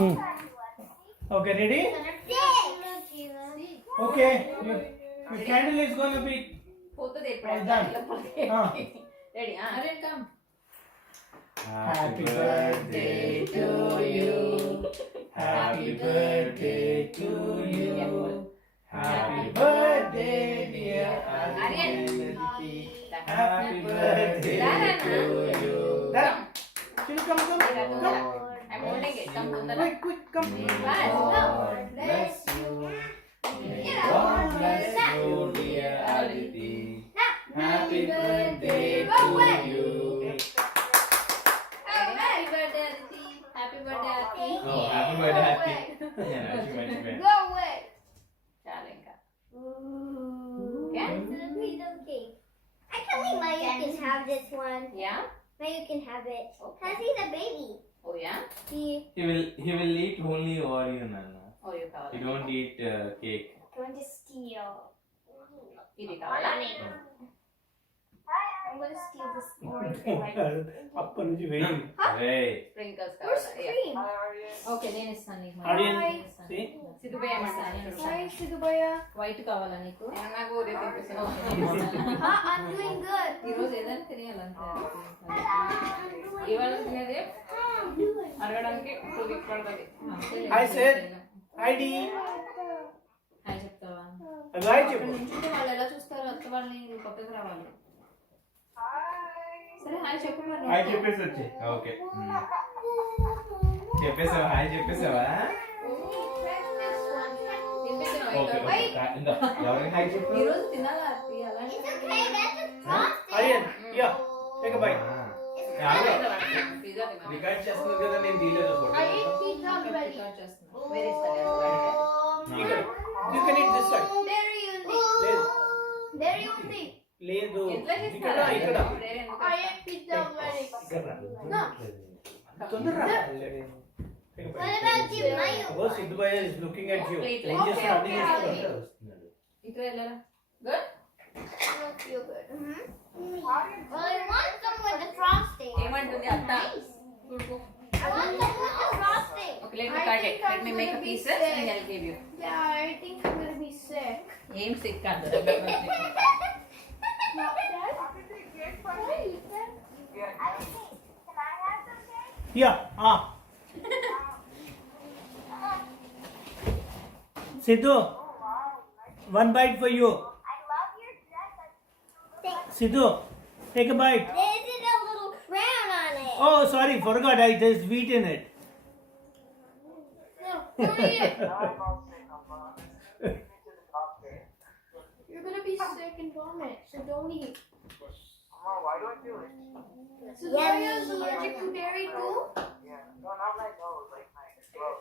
Okay, ready? Okay, your candle is going to be done. Ready? Aryan, come. Happy birthday to you. Happy birthday to you. Happy birthday, dear Aryan. Aditi. Happy birthday to you. Dara, Shilu, come. I'm holding it. Come, come, Quick, come. Fast. God bless you. God bless you, dear Aditi. Happy birthday to you. Happy birthday, Aditi. Happy birthday, Aditi. Oh, happy birthday, Aditi. Yeah, no, she went. Go away. చాలు ఇంకా. Okay. I can leave Maya can have this one. Yeah? Maya can have it. Okay. Cause he's a baby. Oh, yeah? He will eat only Oreo, Nana. Oh, you కావాలా? He don't eat cake. Going to steal. ఇది కావాలా? I'm going to steal this orange one. అప్పటి నుంచి waiting. Hey. Sprinkles Where's కావాలా? cream? Okay, నేను ఇస్తాను నీకు. Aryan, నేను ఇస్తాను. see? సిద్ధుబాయ్ ఏమంటారు? నేను Hi, ఇస్తాను. Sidubaya. వైట్ కావాలా నీకు? నాకు ఊరే తినిపిస్తున్నావు. I'm doing good. ఈరోజు ఏదైనా తినేయాలంటే ఇవాళ తినేది అడగడానికి 2 వీక్స్ పడుతుంది. Hi, Sid. Hi, Dee. Hi చెప్తావా? Hi, ఇక్కడ చెప్పు. నుంచుంటే వాళ్ళు ఎలా చూస్తారు? అత్త వాళ్ళని పక్కకు రావాలి. సరే హాయ్ చెప్పు మరి. హాయ్ చెప్పేసి వచ్చి. ఓకే. చెప్పేసావా? హాయ్ చెప్పేసావా? తినిపించినావా ఓకే. ఇంకా? ఇందా. ఎవరికి హాయ్ చెప్పు? ఈరోజు తినాలా అత్తి? అలాంటి It's okay, that's just frosting. Aryan, yeah. Take a bite. Pizza తినాలి. రికార్డ్ చేస్తున్నారు కదా, నేను తీయలేదు photo. I ate pizza already. Record చేస్తున్నా. వేరే ఇస్తాను. You can eat this side. Dairy only. లేదు. Dairy only. లేదు. ఎట్లా ఇక్కడ చేస్తారా? ఇక్కడ. వేరే ఎందుకు? I ate pizza already. No. తొందరగా. What about you, Maya? Oh, Sidhubhai is looking at you. Wait, He's just okay, running his okay. throat. ఇక్కడ వెళ్ళరా? Good? I don't feel good. Well, I want some with the frosting. ఏమంటుంది అత్త? చూడు. I want some with the frosting. Okay, let me cut it. Let me make a pieces and I'll give you. Yeah, I think I'm gonna be sick. ఏం sick కాదు. Not that? Yeah. Sidhu, one bite for you. Sidhu, take a bite. There is a little crown on it. Oh, sorry, forgot. There's wheat in it. No, don't eat it. You're gonna be sick and vomit, so don't eat. Why don't you? So Mario is allergic to dairy too? Yeah. No, not like those. Like throat.